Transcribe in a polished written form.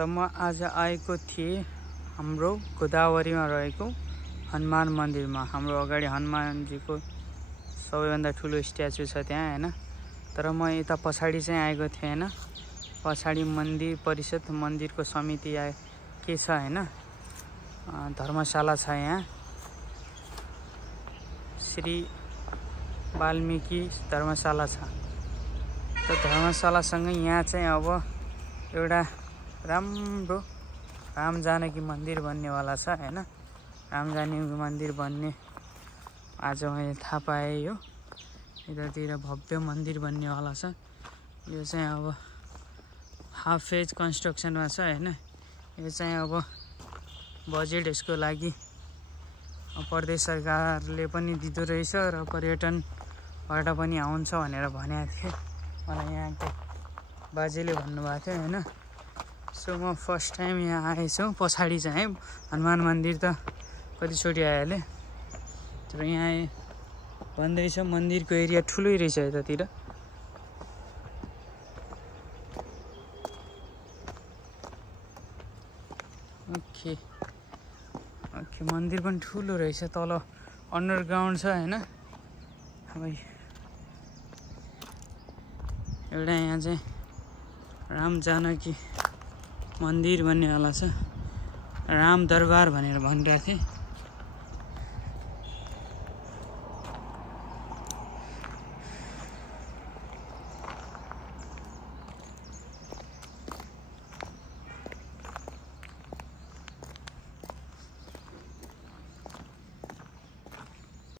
त म आज आएको थिएँ हाम्रो गोदावरीमा रहेको हनुमान मन्दिरमा। हाम्रो अगाडि हनुमानजीको सबैभन्दा ठुलो स्ट्याचु छ त्यहाँ हैन। तर म यता पछाडि चाहिँ आएको थिएँ हैन। पछाडि मन्दिर परिषद मन्दिरको समिति के छ हैन, धर्मशाला छ यहाँ। श्री वाल्मीकि धर्मशाला छ। त धर्मशालासँगै यहाँ चाहिँ अब एउटा राम्रो राम जानकी मन्दिर बन्नेवाला छ हैन। राम जानकी मन्दिर बन्ने आज मैले थाहा पाएँ। यो यतातिर भव्य मन्दिर बन्नेवाला छ। यो चाहिँ अब हाफ फेज कन्स्ट्रक्सनमा छ हैन। यो चाहिँ अब बजेट यसको लागि प्रदेश सरकारले पनि दिँदो रहेछ र पर्यटनबाट पनि आउँछ भनेर भनेको थिए मलाई यहाँको बाजेले भन्नुभएको थियो हैन। सो म फर्स्ट टाइम यहाँ आएछु। पछाडि चाहिँ हनुमान मन्दिर त कतिचोटि आइहालेँ, तर यहाँ भन्दैछ मन्दिरको एरिया ठुलै रहेछ यतातिर। ओके मन्दिर पनि ठुलो रहेछ। तल अन्डरग्राउन्ड छ हैन। अब एउटा यहाँ चाहिँ राम जानकी मन्दिर भन्नेवाला छ। राम दरबार भनेर भनिरहेको थिएँ।